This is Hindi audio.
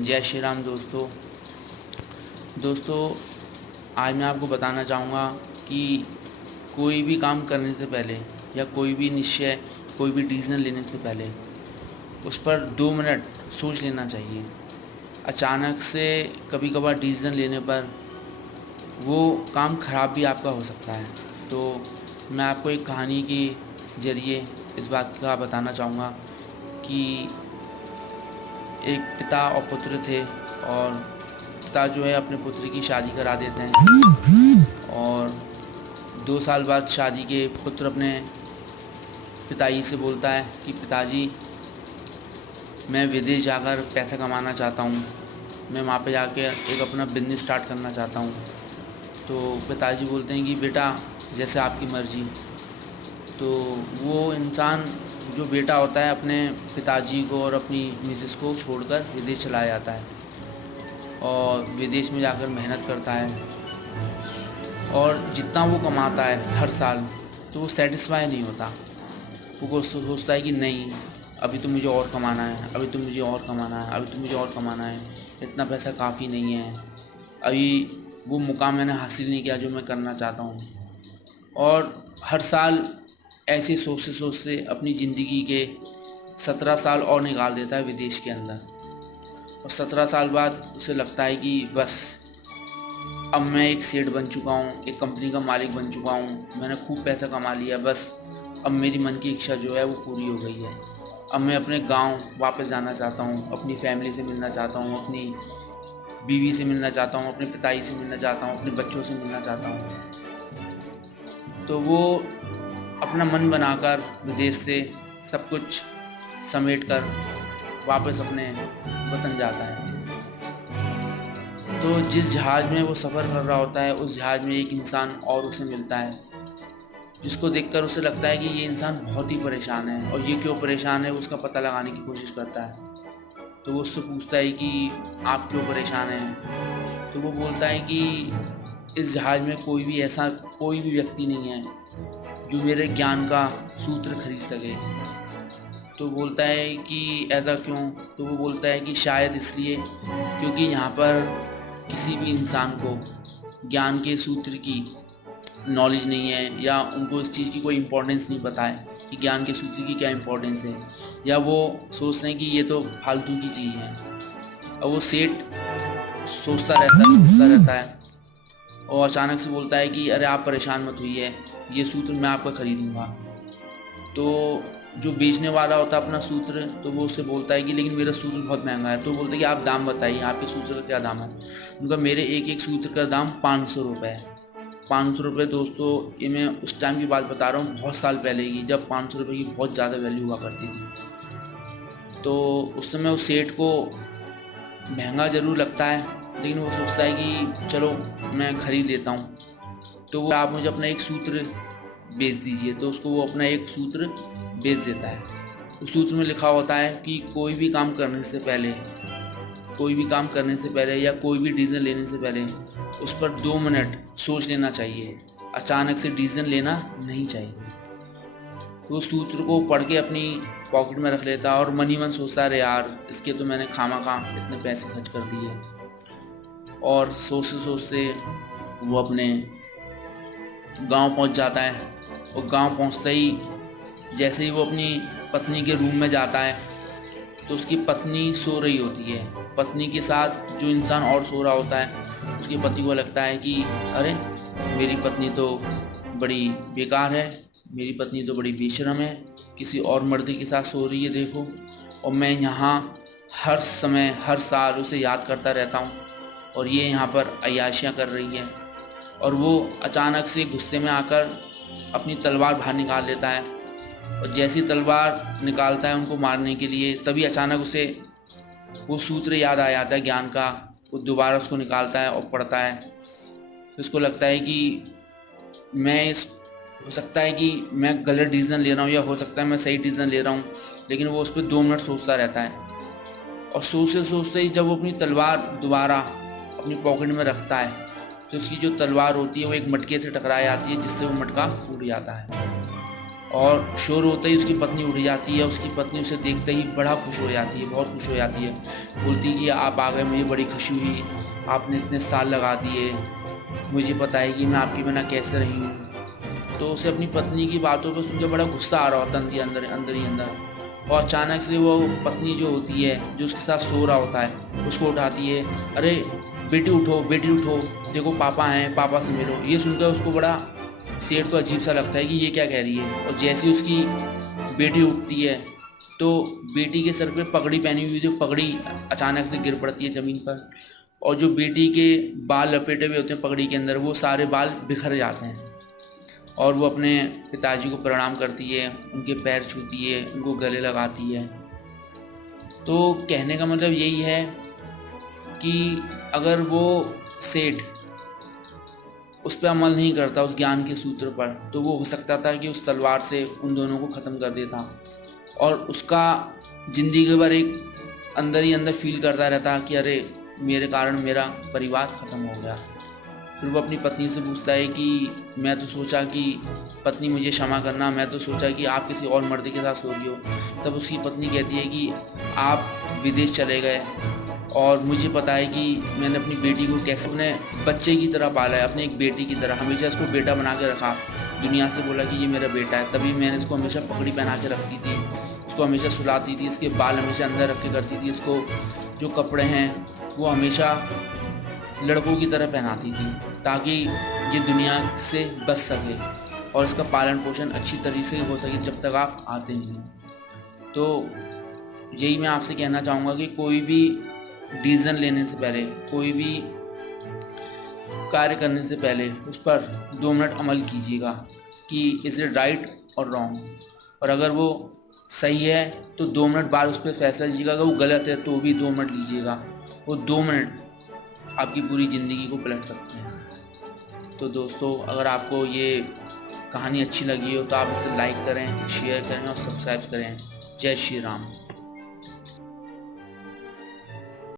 जय श्री राम दोस्तों। आज मैं आपको बताना चाहूँगा कि कोई भी काम करने से पहले या कोई भी निश्चय, कोई भी डिसीज़न लेने से पहले उस पर 2 मिनट सोच लेना चाहिए। अचानक से कभी कभार डिसीज़न लेने पर वो काम ख़राब भी आपका हो सकता है। तो मैं आपको एक कहानी के ज़रिए इस बात का बताना चाहूँगा कि एक पिता और पुत्र थे, और पिता जो है अपने पुत्र की शादी करा देते हैं, और 2 साल बाद शादी के पुत्र अपने पिताजी से बोलता है कि पिताजी, मैं विदेश जाकर पैसा कमाना चाहता हूँ, मैं वहाँ पे जाके एक अपना बिज़नेस स्टार्ट करना चाहता हूँ। तो पिताजी बोलते हैं कि बेटा, जैसे आपकी मर्ज़ी। तो वो इंसान, जो बेटा होता है, अपने पिताजी को और अपनी मिसेस को छोड़कर विदेश चला जाता है और विदेश में जाकर मेहनत करता है, और जितना वो कमाता है हर साल, तो वो सेटिस्फाई नहीं होता। वो सोचता है कि नहीं, अभी तो मुझे और कमाना है, अभी तो मुझे और कमाना है, अभी तो मुझे और कमाना है, इतना पैसा काफ़ी नहीं है, अभी वो मुकाम मैंने हासिल नहीं किया जो मैं करना चाहता हूँ। और हर साल ऐसे सोचते सोचते अपनी ज़िंदगी के 17 साल और निकाल देता है विदेश के अंदर। और 17 साल बाद उसे लगता है कि बस अब मैं एक सेठ बन चुका हूँ, एक कंपनी का मालिक बन चुका हूँ, मैंने खूब पैसा कमा लिया, बस अब मेरी मन की इच्छा जो है वो पूरी हो गई है। अब मैं अपने गांव वापस जाना चाहता हूँ, अपनी फैमिली से मिलना चाहता हूँ, अपनी बीवी से मिलना चाहता हूँ, अपने पिताजी से मिलना चाहता हूँ, अपने बच्चों से मिलना चाहता हूँ। तो वो अपना मन बनाकर विदेश से सब कुछ समेट कर वापस अपने वतन जाता है। तो जिस जहाज़ में वो सफ़र कर रहा होता है, उस जहाज़ में एक इंसान और उसे मिलता है, जिसको देखकर उसे लगता है कि ये इंसान बहुत ही परेशान है, और ये क्यों परेशान है उसका पता लगाने की कोशिश करता है। तो वो उससे पूछता है कि आप क्यों परेशान हैं। तो वो बोलता है कि इस जहाज़ में कोई भी व्यक्ति नहीं है जो मेरे ज्ञान का सूत्र खरीद सके। तो बोलता है कि ऐसा क्यों। तो वो बोलता है कि शायद इसलिए क्योंकि यहाँ पर किसी भी इंसान को ज्ञान के सूत्र की नॉलेज नहीं है, या उनको इस चीज़ की कोई इम्पोर्टेंस नहीं पता है कि ज्ञान के सूत्र की क्या इम्पोर्टेंस है, या वो सोचते हैं कि ये तो फालतू की चीज़ है। और वो सेठ सोचता रहता है, और अचानक से बोलता है कि अरे आप परेशान मत होइए, ये सूत्र मैं आपका ख़रीदूँगा। तो जो बेचने वाला होता है अपना सूत्र, तो वो उससे बोलता है कि लेकिन मेरा सूत्र बहुत महंगा है। तो बोलते हैं कि आप दाम बताइए, आपके सूत्र का क्या दाम है। उनका, मेरे एक एक सूत्र का दाम 500 रुपये है। 500 रुपये दोस्तों, ये मैं उस टाइम की बात बता रहा हूँ, बहुत साल पहले की, जब 500 रुपये की बहुत ज़्यादा वैल्यू हुआ करती थी। तो उस समय उस सेठ को महंगा ज़रूर लगता है, लेकिन वो सोचता है कि चलो मैं ख़रीद लेता हूँ। तो वो, आप मुझे अपना एक सूत्र बेच दीजिए। तो उसको वो अपना एक सूत्र बेच देता है। उस सूत्र में लिखा होता है कि कोई भी काम करने से पहले या कोई भी डिसीजन लेने से पहले उस पर 2 मिनट सोच लेना चाहिए। अचानक से डिसीजन लेना नहीं चाहिए। तो उस सूत्र को पढ़ के अपनी पॉकेट में रख लेता है, और मन ही मन सोचता है, अरे यार, इसके तो मैंने खामा इतने पैसे खर्च कर दिए। और सोचते सोचते वो अपने गांव पहुंच जाता है, और गांव पहुंचते ही जैसे ही वो अपनी पत्नी के रूम में जाता है, तो उसकी पत्नी सो रही होती है। पत्नी के साथ जो इंसान और सो रहा होता है, उसके पति को लगता है कि अरे, मेरी पत्नी तो बड़ी बेकार है, मेरी पत्नी तो बड़ी बेशर्म है, किसी और मर्द के साथ सो रही है देखो, और मैं यहाँ हर समय हर साल उसे याद करता रहता हूँ, और ये यहाँ पर अय्याशियाँ कर रही है। और वो अचानक से गुस्से में आकर अपनी तलवार बाहर निकाल लेता है, और जैसी तलवार निकालता है उनको मारने के लिए, तभी अचानक उसे वो सूत्र याद आ जाता है ज्ञान का। वो दोबारा उसको निकालता है और पढ़ता है। फिर उसको लगता है कि हो सकता है कि मैं गलत डिसीजन ले रहा हूँ, या हो सकता है मैं सही डिसीजन ले रहा हूँ, लेकिन वो उस पर 2 मिनट सोचता रहता है। और सोचते सोचते ही जब वो अपनी तलवार दोबारा अपनी पॉकेट में रखता है, तो उसकी जो तलवार होती है वो एक मटके से टकरा जाती है, जिससे वो मटका फूट जाता है। और शोर होते ही उसकी पत्नी उठ जाती है। उसकी पत्नी उसे देखते ही बड़ा खुश हो जाती है, बहुत खुश हो जाती है। बोलती है कि आप आ गए, मुझे बड़ी खुशी हुई, आपने इतने साल लगा दिए, मुझे पता है कि मैं आपके बिना कैसे रही हूँ। तो उसे अपनी पत्नी की बातों पर सुनकर बड़ा गुस्सा आ रहा होता है अंदर ही अंदर। और अचानक से वो पत्नी जो होती है, जो उसके साथ सो रहा होता है, उसको उठाती है। अरे बेटी उठो, बेटी उठो, देखो पापा हैं, पापा से मिलो। ये सुनकर उसको बड़ा, सेठ को अजीब सा लगता है कि ये क्या कह रही है। और जैसे ही उसकी बेटी उठती है तो बेटी के सर पे पगड़ी पहनी हुई जो पगड़ी अचानक से गिर पड़ती है ज़मीन पर। और जो बेटी के बाल लपेटे हुए होते हैं पगड़ी के अंदर, वो सारे बाल बिखर जाते हैं। और वो अपने पिताजी को प्रणाम करती है, उनके पैर छूती है, उनको गले लगाती है। तो कहने का मतलब यही है कि अगर वो सेठ उस पर अमल नहीं करता, उस ज्ञान के सूत्र पर, तो वो हो सकता था कि उस तलवार से उन दोनों को ख़त्म कर देता। और उसका ज़िंदगी भर एक अंदर ही अंदर फील करता रहता कि अरे मेरे कारण मेरा परिवार ख़त्म हो गया। फिर वो अपनी पत्नी से पूछता है कि मैं तो सोचा कि पत्नी मुझे क्षमा करना, मैं तो सोचा कि आप किसी और मर्द के साथ सो रही हो। तब उसकी पत्नी कहती है कि आप विदेश चले गए और मुझे पता है कि मैंने अपनी बेटी को कैसे अपने बच्चे की तरह पाला है, अपने एक बेटी की तरह हमेशा इसको बेटा बना के रखा। दुनिया से बोला कि ये मेरा बेटा है, तभी मैंने इसको हमेशा पगड़ी पहना के रखती थी, इसको हमेशा सुलाती थी, इसके बाल हमेशा अंदर रख के करती थी, इसको जो कपड़े हैं वो हमेशा लड़कों की तरह पहनाती थी, ताकि ये दुनिया से बच सके और इसका पालन पोषण अच्छी तरीके से हो सके जब तक आप आते नहीं हैं। तो यही मैं आपसे कहना चाहूँगा कि कोई भी डिसीज़न लेने से पहले, कोई भी कार्य करने से पहले उस पर 2 मिनट अमल कीजिएगा कि इज़ इट राइट और रॉन्ग। और अगर वो सही है तो 2 मिनट बाद उस पर फैसला लीजिएगा। अगर वो गलत है तो भी 2 मिनट लीजिएगा। वो 2 मिनट आपकी पूरी ज़िंदगी को पलट सकते हैं। तो दोस्तों, अगर आपको ये कहानी अच्छी लगी हो तो आप इसे लाइक करें, शेयर करें और सब्सक्राइब करें। जय श्री राम।